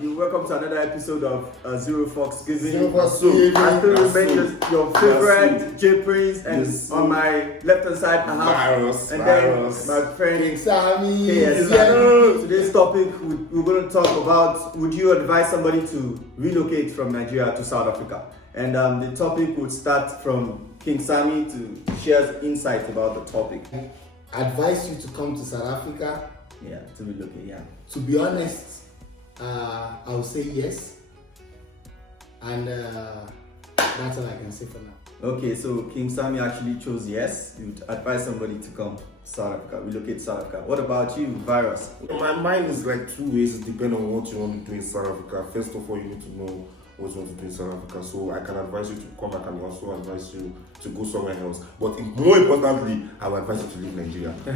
you welcome to another episode of Zero Fox Giving. Zero Fox So, Giving. I still remain your favorite J Prince, and Yes. on my left hand side I have Virus. then my friend King Sammy. Yes. Yeah. Today's topic we're going to talk about: would you advise somebody to relocate from Nigeria to South Africa? And the topic would start from King Sammy to share insights about the topic. Advise you to come to South Africa. Yeah, to relocate. Yeah. To be honest, I would say yes. And that's all I can say for now. Okay, so King Sammy actually chose yes. You'd advise somebody to come to South Africa, relocate to South Africa. What about you, Virus? My mind is like two ways, depending on what you want to do in South Africa. First of all, you need to know what you want to do in South Africa. So I can advise you to come. I can also advise you to go somewhere else. But more importantly, I will advise you to leave Nigeria. Yeah.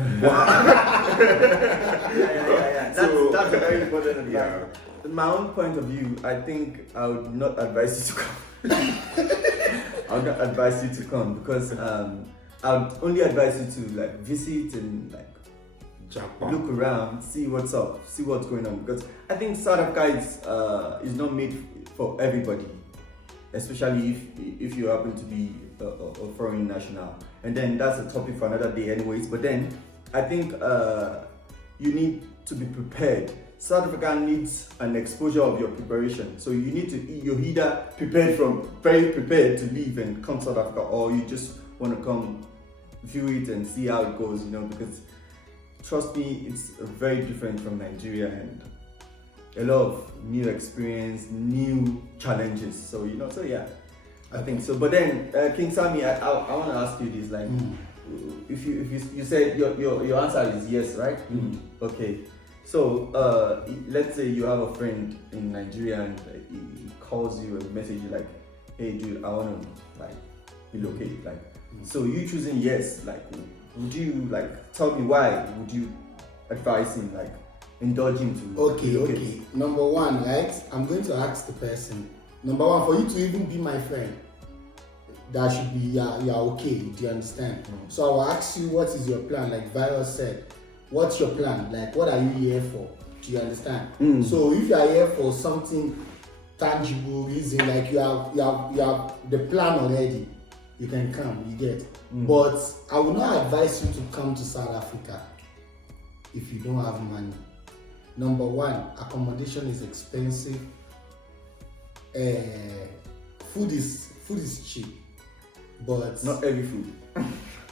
That's a very important advice. Yeah. In my own point of view, I think I would not advise you to come. I would not advise you to come because I would only advise you to like visit and like Japan. look around, see what's up, see what's going on. Because I think South Africa is not made for everybody, especially if you happen to be a foreign national. And then that's a topic for another day, anyways. But then I think you need to be prepared. South Africa needs an exposure of your preparation. So you need to, you're either very prepared to leave and come to South Africa, or you just want to come view it and see how it goes, because trust me, it's very different from Nigeria and a lot of new experience, new challenges. So, so yeah, I think so. But then, King Sammy, I want to ask you this, like, if you said your answer is yes, right? Okay. So let's say you have a friend in Nigeria and he calls you and messages you like, hey dude, I want to like relocate. Like, so you choosing yes, like, would you like tell me why? Would you advise him, like indulge him to relocate? Okay. Number one, right? I'm going to ask the person. Number one, for you to even be my friend, that should be you're okay. Do you understand? So I will ask you, what is your plan? Like Virus said, what's your plan? Like, what are you here for? Do you understand? So if you are here for something tangible, reason, like you have the plan already, you can come, you get. But I would not advise you to come to South Africa if you don't have money. Number one, accommodation is expensive. Food is cheap, but Not every food.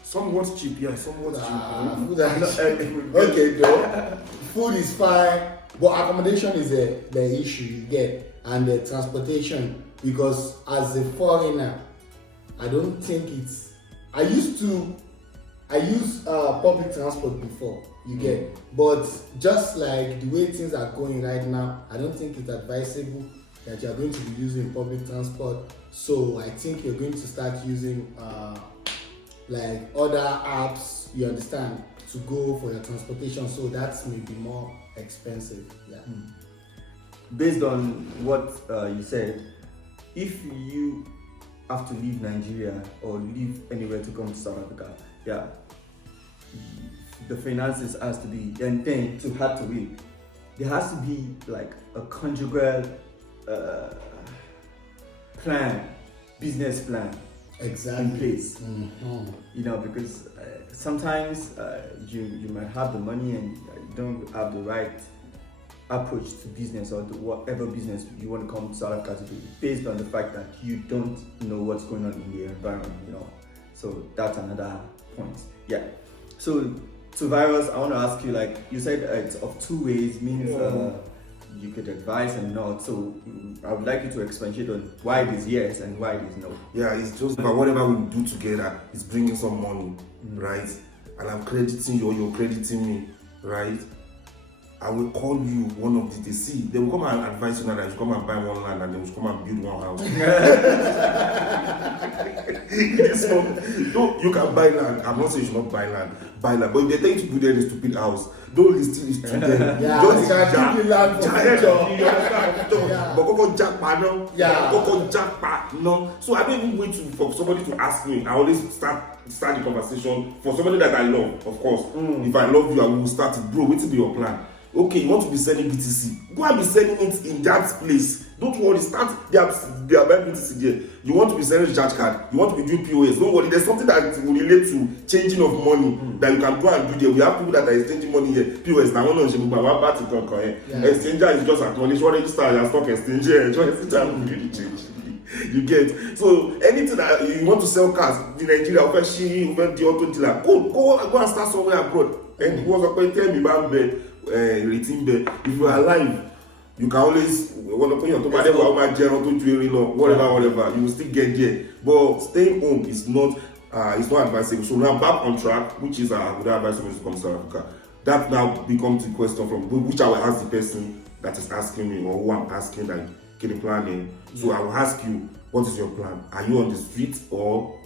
Somewhat cheap, yeah. Somewhat cheap. food are Not every food. okay though. Food is fine, but accommodation is the issue you get, and the transportation, because as a foreigner, I don't think it's. I use public transport before, you get, but just like the way things are going right now, I don't think it's advisable that you are going to be using public transport. So I think you're going to start using like other apps, you understand, to go for your transportation. So that may be more expensive. Yeah. Based on what you said, if you have to leave Nigeria or leave anywhere to come to South Africa, yeah, the finances has to be, and then to have to wait, there has to be like a conjugal plan, business plan Exactly. in place. Because sometimes you might have the money and you don't have the right approach to business or to whatever business you want to come to South Africa to do, based on the fact that you don't know what's going on in the environment, So that's another point. Yeah. So to Virus, I want to ask you, like you said, it's of two ways, means you could advise and not. So I would like you to expatiate on why it is yes and why it is no. Yeah, it's just about whatever we do together is bringing some money, right? And I'm crediting you or you're crediting me, right? I will call you one of the days. See, they will come and advise you now that you come and buy one land and they will come and build one house. So, no, you can buy land. I'm not saying you should not buy land. Buy land. But if they tell you to build a stupid house, don't listen to them. Yeah, Just give you land for future. But go jackpot now. Yeah. Go jackpot no. So I don't even wait for somebody to ask me. I always start the conversation for somebody that I love, of course. If I love you, I will start it. Bro, wait till your plan. Okay, you want to be selling BTC, go and be selling it in that place. Don't worry, start their BTC there. You want to be selling recharge card, you want to be doing POS, don't worry, there's something that will relate to changing of money that you can go and do there. We have people that are exchanging money here. POS, now one on Shibuba, one part to talk here. Exchanger is just acknowledge what register and stock exchange here. You get. So anything that you want to sell cars in Nigeria, over Shiri, over the auto dealer, go and start somewhere abroad. And what's up? Tell me about rating there. If you are alive, you can always whatever. You will still get there. But staying home is not advisable. So now back on track, which is good advice when it comes to South Africa. That now becomes the question from which I will ask the person that is asking me or who I'm asking, like, get a plan. So I will ask you, what is your plan? Are you on the street or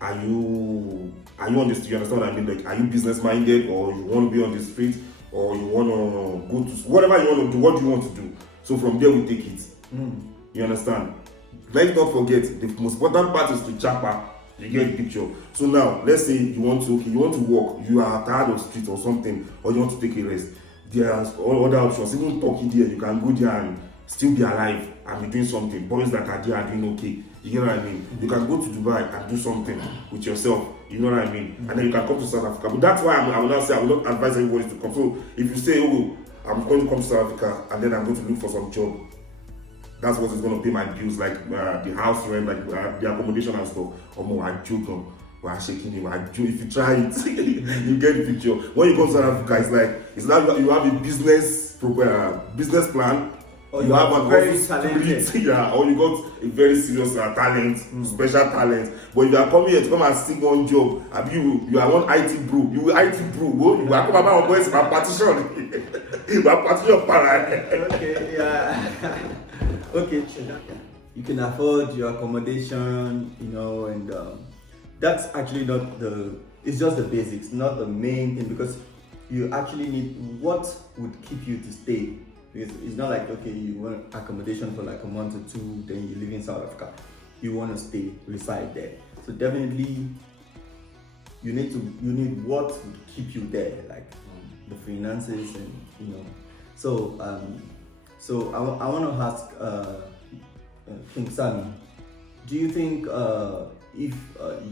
are you on the street? You understand what I mean? Like, are you business minded or you want to be on the street or you want to go to whatever you want to do? What do you want to do? So from there we take it. You understand? Let's not forget the most important part is to chapa. You get the picture. So now let's say you want to walk. You are tired of street or something, or you want to take a rest. There are all other options. Even talking there, you can go there and still be alive and be doing something. Boys that are there are doing okay. You get what I mean? You can go to Dubai and do something with yourself. You know what I mean? And then you can come to South Africa. But that's why I will not say I will not advise everybody to come. So if you say, oh, I'm going to come to South Africa and then I'm going to look for some job, that's what is going to pay my bills, like the house rent, like the accommodation and stuff. Or more, I joke on. We're shaking him. If you try it, you get the picture. When you come to South Africa, it's like you have a business plan. Or you have a very talented, or you got a very serious talent, special talent. But if you are coming here to come and sing one job, you are one IT bro. You will IT bro. You are come about boys by partition. You are partition para. Okay, yeah. Okay, you can afford your accommodation, and that's actually not it's just the basics, not the main thing, because you actually need what would keep you to stay. Because it's not like, okay, you want accommodation for like a month or two, then you live in South Africa. You want to stay, reside there. So definitely, you need what would keep you there, like the finances and So I want to ask King Sammy, do you think if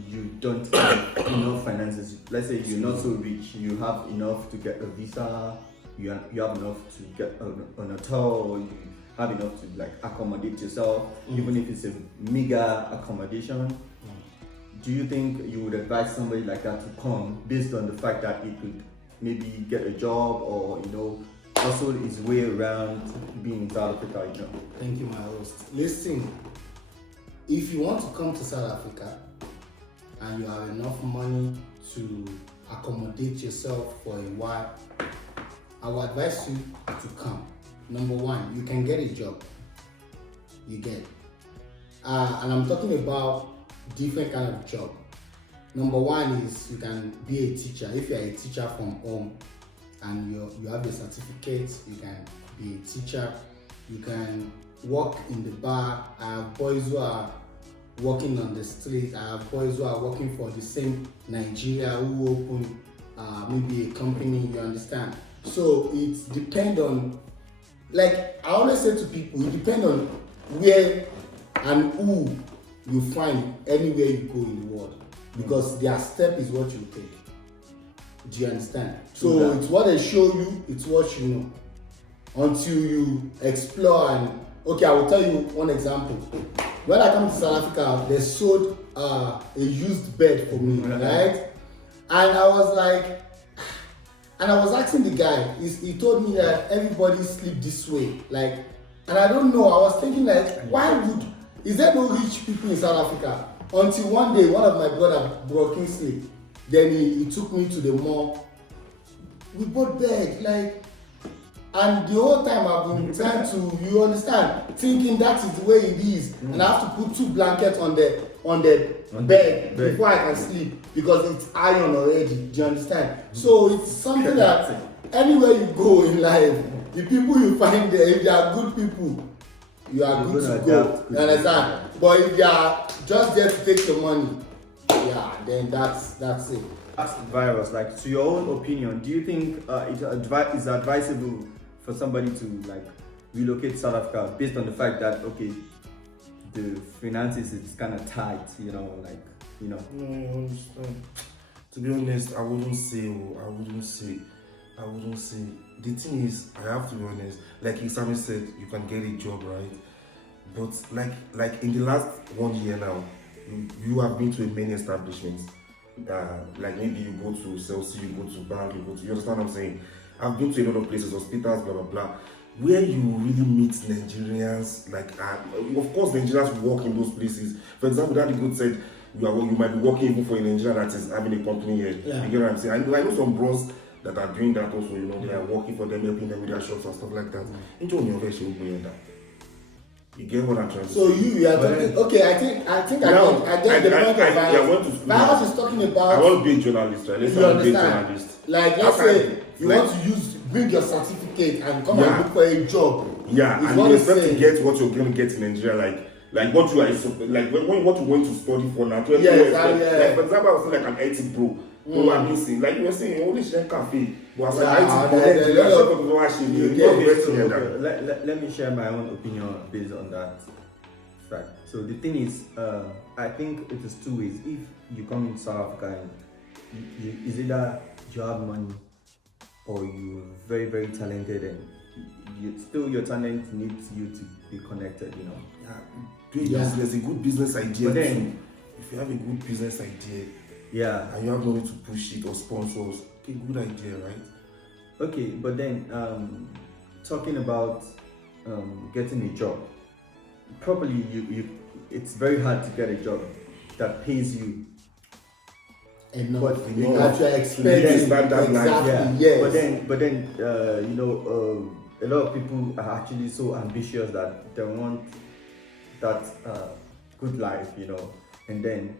you don't have enough finances, let's say you're not so rich, you have enough to get a visa, you have enough to get an hotel, or you have enough to like accommodate yourself, even if it's a meager accommodation, do you think you would advise somebody like that to come based on the fact that he could maybe get a job or hustle his way around being in South Africa? Thank you, my host. Listen, if you want to come to South Africa and you have enough money to accommodate yourself for a while, I will advise you to come. Number one, you can get a job. You get. And I'm talking about different kind of job. Number one is you can be a teacher. If you're a teacher from home and you have a certificate, you can be a teacher. You can work in the bar. I have boys who are working on the street. I have boys who are working for the same Nigeria who open maybe a company, you understand? So it depends on, like I always say to people, it depends on where and who you find anywhere you go in the world, because their step is what you take. Do you understand? So it's what they show you, it's what you know. Until you explore and, okay, I will tell you one example. When I come to South Africa, they sold a used bed for me, right? And I was like, and I was asking the guy, he told me that everybody sleep this way, like, and I don't know, I was thinking like, is there no rich people in South Africa? Until one day, one of my brother broke in sleep, then he took me to the mall, we bought bed, like, and the whole time I've been trying to, you understand, thinking that is the way it is, and I have to put 2 blankets on the bed before I can sleep, because it's iron already. Do you understand? So it's something that anywhere you go in life, the people you find there, if they are good people, you are good to go. You understand? But if they are just there to take the money, yeah, then that's it. ask Virus, like, to your own opinion, do you think it's advisable for somebody to like relocate to South Africa based on the fact that okay, the finances is kind of tight, you know, like, you know? No, to be honest, I wouldn't say. The thing is, I have to be honest. Like Isami said, you can get a job, right? But like in the last 1 year now, you have been to many establishments. Like maybe you go to Chelsea, you go to bank, you understand what I'm saying? I've been to a lot of places, hospitals, blah blah blah, where you really meet Nigerians. Like, of course, Nigerians work in those places. For example, Daddy Good said you might be working even for a Nigerian that is having a company here. Yeah. You get what I'm saying? I know some bros that are doing that also. You know, they are working for them, helping them with their shops and stuff like that. You get what I'm trying to say? So you are talking. Okay, I think I get the point of Virus is talking about. I want to be a journalist, right? Let's be a journalist. Like, let's say you want to bring your certificate and come and look for a job. Yeah, and you expect to get what you're going to get in Nigeria, like what you are, like what you want to study for now. Yes, like for example, I was like an IT bro. Who are missing? Like you were saying, all this cafe. But let me share my own opinion based on that fact. So the thing is, I think it is two ways. If you come in South Africa and is either you have money or you're very, very talented and still your talent needs you to be connected, you know. Yeah, business, a good business idea. But then, if you have a good business idea, and you have no way to push it or sponsors, okay, good idea, right? Okay, but then talking about getting a job, probably it's very hard to get a job that pays you. And not that you're expecting. But then you know, a lot of people are actually so ambitious that they want that good life, you know, and then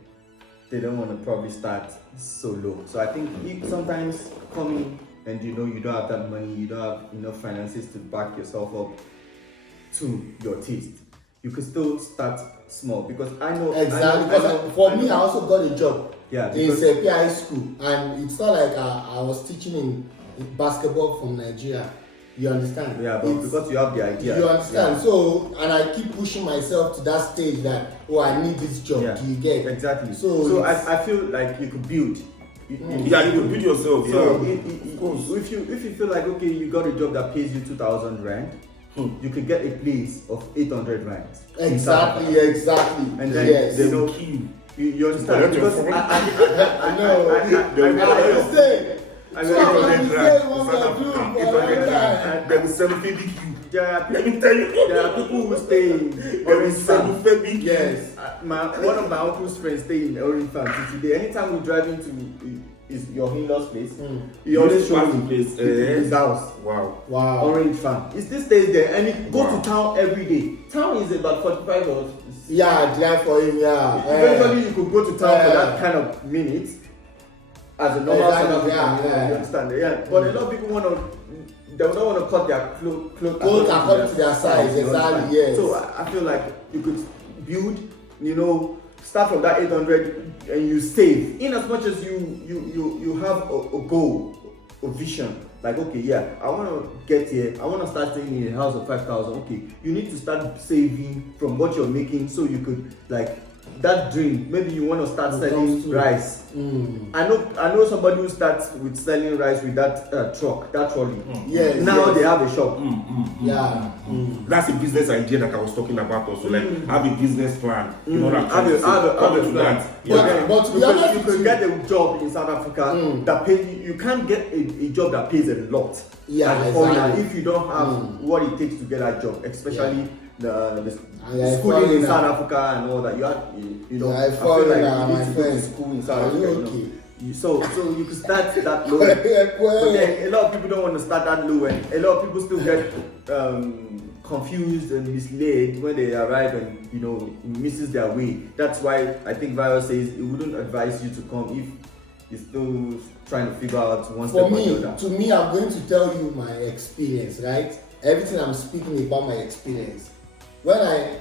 they don't want to probably start so low. So I think if sometimes coming and you know you don't have that money, you don't have enough finances to back yourself up to your taste, you could still start small, because I know exactly. For me, I also got a job in Sepi High School, and it's not like I was teaching in basketball from Nigeria. You understand? Yeah, but because you have the idea. You understand? Yeah. So, and I keep pushing myself to that stage that, I need this job. Yeah. Do you get? Exactly. So I feel like you could build. You could build yourself. So if you feel like, okay, you got a job that pays you 2,000 rand, you could get a place of 800 rand. Exactly. And then they will kill you. You understand? Because I know. There are people who stay in Orange Farm. Yes. One of my uncle's friends stay in Orange Farm today. Anytime we drive into your in-laws place, he always shows the place, his house. Wow. Orange Farm. He still stays there and he goes to town every day. Town is about 45 or drive for him. Eventually you could go to town for that kind of minutes. As a normal you understand? But a lot of people they don't want to cut their clothes according to their size. Exactly. Yes. So I feel like you could build, you know, start from that 800 and you save. In as much as you have a goal, a vision. Like, okay, I want to get here. I want to start staying in a house of 5,000. Okay, you need to start saving from what you're making so you could that dream. Maybe you want to start selling rice. I know somebody who starts with selling rice with that that trolley. Now they have a shop. That's a business idea that I was talking about also. Like, have a business plan. You know, have a plan. But you could get a job in South Africa that pays. You can't get a job that pays a lot. If you don't have what it takes to get that job, especially the schooling in South Africa and all that. I feel like you need to go to school in South Africa. So you can start that low. But then a lot of people don't want to start that low, and a lot of people still get confused and misled when they arrive, and it misses their way. That's why I think Virus says it wouldn't advise you to come if you're still trying to figure out one step or the other. To me, I'm going to tell you my experience, right? Everything I'm speaking about my experience. When I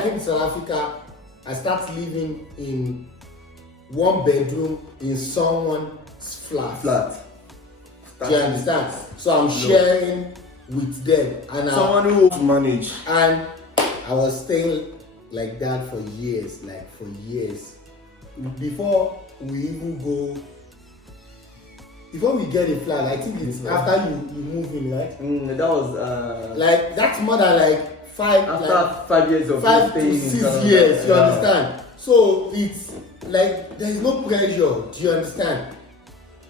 came to South Africa, I started living in one bedroom in someone's flat. Do you understand? So I'm sharing with them, and someone who to manage. And I was staying like that for years. Before we get a flat, I think it's after you move in, right? That was like that's more than like 5 years of 5 to 6 years. You understand? So it's like there is no pressure. Do you understand?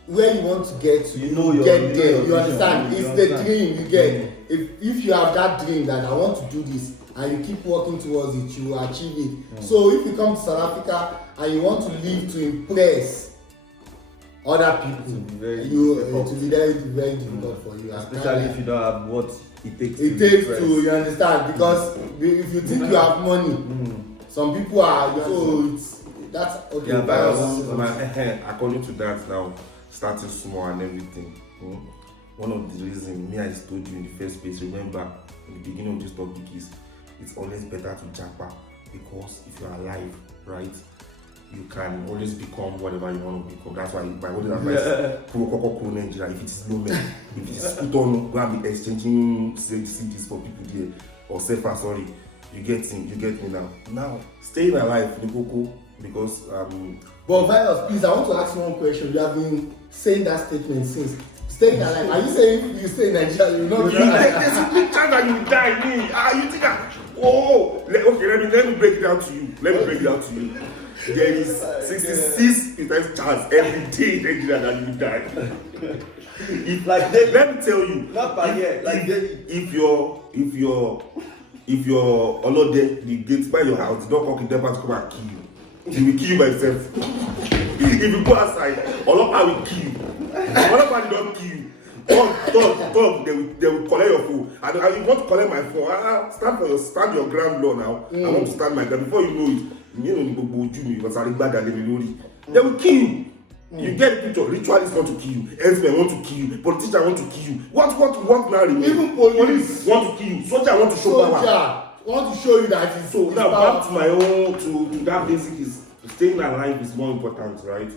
Where you want to get to, get there. You understand? It's the dream you get. If you have that dream that I want to do this, and you keep working towards it, you will achieve it. So if you come to South Africa and you want to live to impress other people, it will be very difficult for you. Especially if you don't have what it takes to, you understand? Because if you think you have money, some people are, so that's okay. Yeah, but according to that now, starting small and everything. One of the reasons me I told you in the first place, remember in the beginning of this topic is it's always better to japa, because if you are alive, right, you can always become whatever you want to become. That's why my only advice, pro Nigeria, if it is low men, if it is put on, go and be exchanging CDs for people there, or safer, sorry, you get me now. Now, staying alive, because But Virus, please, I want to ask you one question. You have been saying that statement since. Staying alive. Are you saying you stay in Nigeria, you know? There's a big chance that you will die. You think okay, let me break it down to you. There is 66% chance every day in Nigeria that you will die. Let me tell you, not by here, if your Olode, the gates by your house, the dog walking there to come and kill you. He will kill you by himself. If you go outside, Olopa will kill you. Olopa don't kill you. Dog, they will collect your phone. And you want to collect my phone? Stand your ground law now. I want to stand my ground. Before you know it, they will kill you. You get the picture. Ritualists want to kill you. Elsewhere want to kill you. Politicians want to kill you. What now remains? Even police want to kill you. Soldier want to show power. Want to show you that it's so now back to my own to that basic is staying alive is more important, right?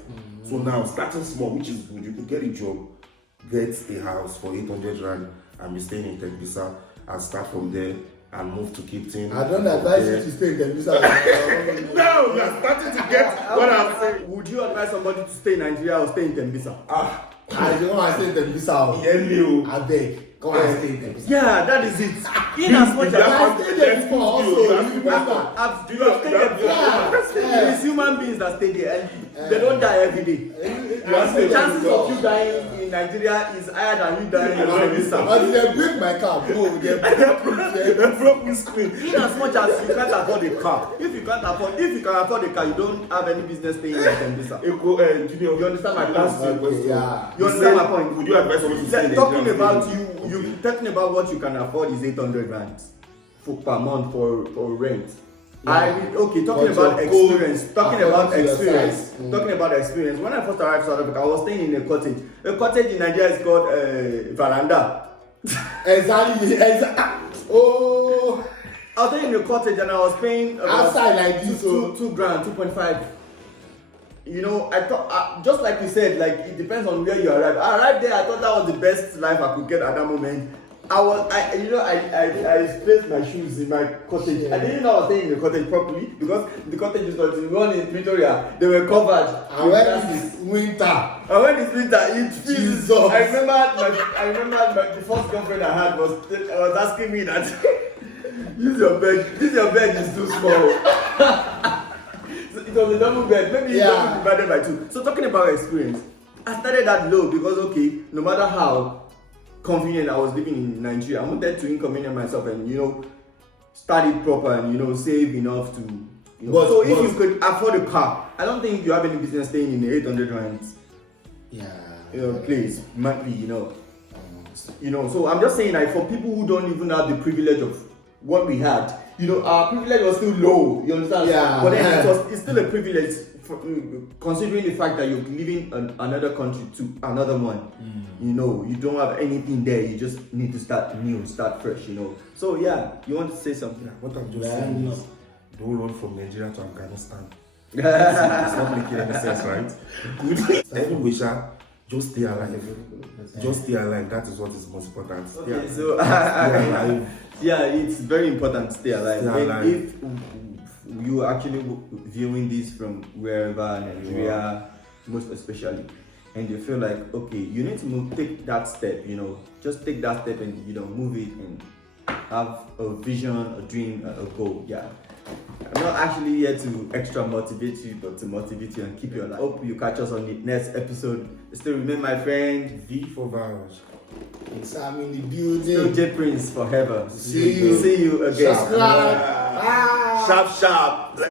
So now starting small, which is good, you could get a job, get a house for 800 rand and be staying in Tembisa and start from there and move to Cape Town. I don't advise you to stay in Tembisa. No, you are starting to get what I'm saying. Would you advise somebody to stay in Nigeria or stay in Tembisa? I don't want to stay in Tembisa. I beg. Come and stay there. Yeah, that is it. In as much as I've stayed there before, also. I've stayed there before. It is human beings that stay there, and they don't die every day. The chances of you dying in Nigeria is higher than you dying in Tembisa. But they break my car, bro. They broke me screen. In as much as you can't afford a car, if you can afford a car, you don't have any business staying in Tembisa. You understand my point? Yeah. You understand my point? Would you advise somebody to stay in talking about you talking about what you can afford is 800 rand per month for rent. Yeah. Talking about experience. Talking about experience. When I first arrived in South Africa, I was staying in a cottage. A cottage in Nigeria is called veranda. Exactly. Oh. I was staying in a cottage and I was paying outside like this, two grand, 2.5. You know, I thought, just like you said, like it depends on where you arrive. I arrived there, I thought that was the best life I could get at that moment. I placed my shoes in my cottage. Yeah. I didn't know I was staying in the cottage properly because the cottage is not the one in Pretoria. They were covered. And when it's winter, it feels. I remember the first girlfriend I had was asking me that use your bed. Your bed is too small. It was a double bed, maybe double divided by 2. So talking about experience, I started that low because no matter how convenient I was living in Nigeria, I wanted to inconvenience myself and start it proper and save enough to. So if you could afford a car, I don't think you have any business staying in the 800 rands. Place monthly, So I'm just saying, like, for people who don't even have the privilege of what we had. Our privilege was still low, you understand? Yeah. But then it's still a privilege considering the fact that you're living in another country to another one. You don't have anything there, you just need to start new, start fresh, So yeah, you want to say something? What I'm just saying is, don't run from Nigeria to Afghanistan. It's not making any sense, right? Anyway, Sha, just stay alive. Just stay alive. That is what is most important. Okay, so Stay alive. yeah, it's very important to stay alive. Stay alive. And if you are actually viewing this from wherever, Nigeria, most especially, and you feel like, okay, you need to take that step, just take that step and, move it and have a vision, a dream, a goal. Yeah. I'm not actually here to extra motivate you, but to motivate you and keep you alive. Hope you catch us on the next episode. Still remain my friend V for virus. I'm in the building. Still J Prince forever. See you again. Subscribe. Sharp.